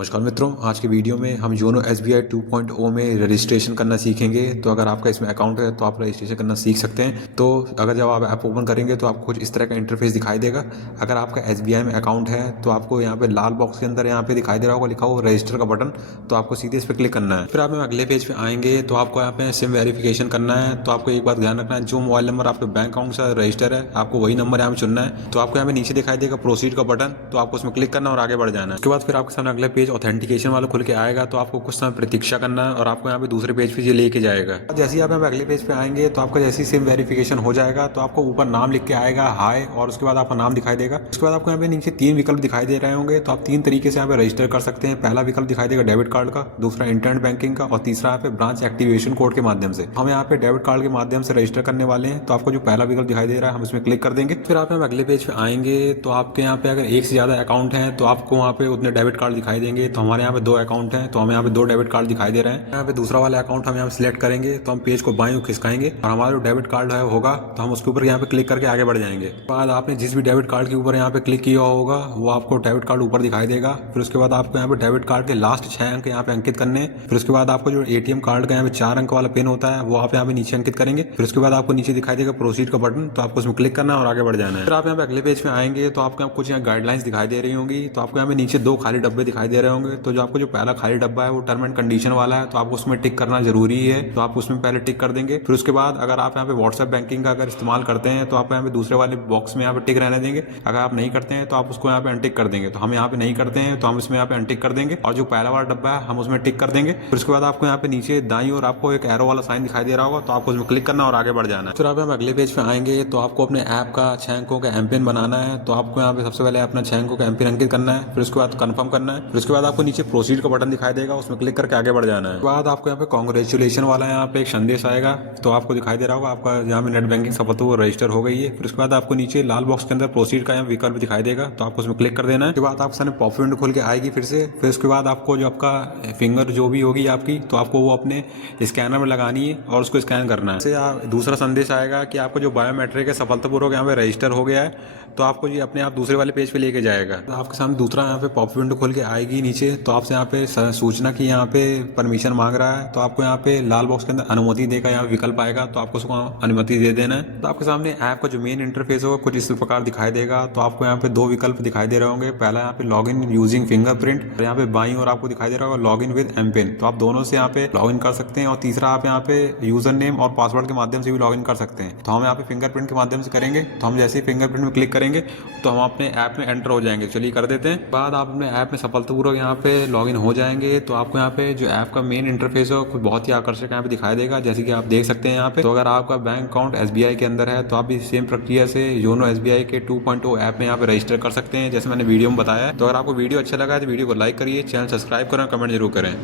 नमस्कार मित्रों, आज की वीडियो में हम योनो एसबीआई 2.0 में रजिस्ट्रेशन करना सीखेंगे। तो अगर आपका इसमें अकाउंट है तो आप रजिस्ट्रेशन करना सीख सकते हैं। तो अगर जब आप ऐप ओपन करेंगे तो आपको कुछ इस तरह का इंटरफेस दिखाई देगा। अगर आपका एसबीआई में अकाउंट है तो आपको यहाँ पे लाल बॉक्स के अंदर यहाँ पे दिखाई दे रहा होगा लिखा हुआ रजिस्टर का बटन, तो आपको सीधे इस पर क्लिक करना है। फिर आप अगले पेज पे आएंगे तो आपको यहाँ पे सिम वेरिफिकेशन करना है। तो आपको एक बात ध्यान रखना है, जो मोबाइल नंबर आपके बैंक अकाउंट से रजिस्टर है आपको वही नंबर यहाँ पे चुनना है। तो आपको यहाँ पे नीचे दिखाई देगा प्रोसीड का बटन, तो आपको उसमें क्लिक करना और आगे बढ़ जाना है। उसके बाद फिर आपके सामने अगले पेज ऑथेंटिकेशन वाला खुल के आएगा। तो आपको कुछ समय प्रतीक्षा करना है और आपको यहाँ पे दूसरे पेज पे ये लेके जाएगा। जैसे ही आप यहाँ पे अगले पेज पे आएंगे तो आपका जैसे ही सिम वेरिफिकेशन हो जाएगा तो आपको ऊपर नाम लिख के आएगा हाय, और उसके बाद आपका नाम दिखाई देगा। उसके बाद आपको यहाँ पे नीचे 3 विकल्प दिखाई दे रहे होंगे। तो आप 3 तरीके से यहाँ पे रजिस्टर कर सकते हैं। पहला विकल्प दिखाई देगा डेबिट कार्ड का, दूसरा इंटरनेट बैंकिंग का, और तीसरा यहाँ पे ब्रांच एक्टिवेशन कोड के माध्यम से। हम यहाँ पे डेबिट कार्ड के माध्यम से रजिस्टर करने वाले हैं। तो आपको जो पहला विकल्प दिखाई दे रहा है हम इसमें क्लिक कर देंगे। फिर आप अगले पेज पे आएंगे तो आपके यहाँ पे अगर एक से ज्यादा अकाउंट है तो आपको वहाँ पे उतने डेबिट कार्ड दिखाई देंगे। तो हमारे यहाँ पे 2 अकाउंट हैं तो हमें यहाँ पे 2 डेबिट कार्ड दिखाई दे रहे हैं। यहाँ पे दूसरा वाला अकाउंट हम यहाँ पे सिलेक्ट करेंगे तो हम पेज को बाईं ओर खिसकाएंगे और हमारा जो डेबिट कार्ड है होगा तो हम उसके ऊपर यहाँ पे क्लिक करके आगे बढ़ जाएंगे। बाद आपने जिस भी डेबिट कार्ड के ऊपर यहाँ पे क्लिक किया होगा वो आपको डेबिट कार्ड ऊपर दिखाई देगा। फिर उसके बाद आपको यहाँ पे डेबिट कार्ड के लास्ट 6 अंक यहाँ पे अंकित करने हैं। फिर उसके बाद आपको जो एटीएम कार्ड का यहाँ पे 4 अंक वाला पिन होता है वो आप यहाँ पे नीचे अंकित करेंगे। फिर उसके बाद आपको नीचे दिखाई देगा प्रोसीड का बटन, तो आपको उसमें क्लिक करना है और आगे बढ़ जाना है। फिर आप यहाँ पे अगले पेज में आएंगे तो आपको कुछ यहाँ गाइडलाइंस दिखाई दे रही होंगी। तो आपको यहाँ पे नीचे 2 खाली डब्बे दिखाई दे रहे होंगे। तो जो आपको जो पहला खाली डब्बा है वो टर्म एंड कंडीशन वाला है, तो आपको उसमें टिक करना जरूरी है। तो आप उसमें पहले टिक कर देंगे। फिर उसके बाद अगर आप यहाँ पे व्हाट्सएप बैंकिंग का अगर इस्तेमाल करते हैं तो आप यहाँ पे दूसरे वाले बॉक्स में यहाँ पे टिक रहने देंगे। अगर आप नहीं करते हैं तो आप उसको यहाँ पे अनटिक कर देंगे। तो हम यहाँ पे नहीं करते हैं तो हम इसमें यहाँ पे अनटिक कर देंगे और जो पहला वाला डब्बा है हम उसमें टिक कर देंगे। फिर उसके बाद आपको यहाँ पे नीचे दाईं ओर आपको एक एरो वाला साइन दिखाई दे रहा होगा, तो आपको उसमें क्लिक करना और आगे बढ़ जाना है। फिर आप यहाँ अगले पेज पे आएंगे तो आपको अपने ऐप का 6 अंकों का एमपिन बनाना है। तो आपको यहाँ पे सबसे पहले अपना 6 अंकों का एमपिन अंकित करना है। फिर उसके बाद कंफर्म करना है। फिर उसके बाद आपको नीचे प्रोसीड का बटन दिखाई देगा, उसमें क्लिक करके आगे बढ़ जाना है। उसके बाद आपको यहाँ पे कांग्रेचुलेशन वाला यहाँ पे एक संदेश आएगा। तो आपको दिखाई दे रहा होगा आपका यहाँ पे नेट बैंकिंग सफलतापूर्वक रजिस्टर हो गई है। फिर उसके बाद आपको नीचे लाल बॉक्स के अंदर प्रोसीड का यहाँ विकल्प दिखाई देगा, तो आपको उसमें क्लिक कर देना है। उसके बाद आपके सामने पॉप विंडो खोल के आएगी फिर से। फिर उसके बाद आपको जो आपका फिंगर जो भी होगी आपकी, तो आपको वो अपने स्कैनर में लगानी है और उसको स्कैन करना है। दूसरा संदेश आएगा कि आपको जो बायोमेट्रिक है सफलतापूर्वक यहाँ पे रजिस्टर हो गया है। तो आपको ये अपने आप दूसरे वाले पेज पे लेके जाएगा। तो आपके सामने दूसरा यहाँ पे पॉप विंडो खोल के आएगी नीचे। तो आपसे यहाँ पे सूचना की यहाँ पे परमिशन मांग रहा है। तो आपको यहाँ पे लाल बॉक्स के अंदर अनुमति देगा यहाँ विकल्प आएगा, तो आपको उसको अनुमति दे देना है। तो आपके सामने ऐप का जो मेन इंटरफेस होगा कुछ इस प्रकार दिखाई देगा। तो आपको यहाँ पे 2 विकल्प दिखाई दे रहे होंगे। पहला यहाँ पे लॉग इन यूजिंग फिंगरप्रिंट, और यहाँ पे बाईं और आपको दिखाई दे रहा होगा लॉग इन विद एमपिन। तो आप दोनों से यहाँ पे लॉग इन कर सकते हैं। और तीसरा आप यहाँ पे यूजर नेम और पासवर्ड के माध्यम से भी लॉग इन कर सकते हैं। तो हम यहाँ पे फिंगरप्रिंट के माध्यम से करेंगे। तो हम जैसे ही फिंगरप्रिंट में क्लिक करेंगे तो हम अपने ऐप में एंटर हो जाएंगे। चलिए कर देते हैं। बाद आप अपने ऐप में सफलतापूर्वक यहाँ पे लॉगिन हो जाएंगे। तो आपको यहाँ पे जो ऐप का मेन इंटरफेस है कुछ बहुत ही आकर्षक यहाँ पे दिखाई देगा, जैसे कि आप देख सकते हैं यहाँ पे। तो अगर आपका बैंक अकाउंट एसबीआई के अंदर है तो आप भी सेम प्रक्रिया से योनो एसबीआई के 2.0 ऐप में यहाँ पे रजिस्टर कर सकते हैं, जैसे मैंने वीडियो में बताया है। तो अगर आपको वीडियो अच्छा लगा है तो वीडियो को लाइक करिए, चैनल सब्सक्राइब करें, कमेंट जरूर करें।